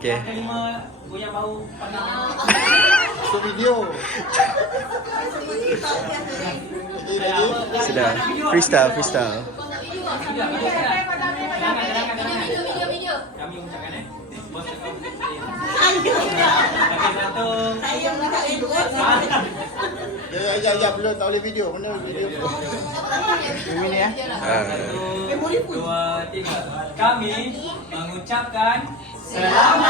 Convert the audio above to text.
Okay. Yang kelima, goyang bau panas. video. Sudah. Freestyle, freestyle. Ya, ya, ya, belum tak boleh video. Mana video? Ini ni ya. Satu, dua, tiga. Kami mengucapkan selamat.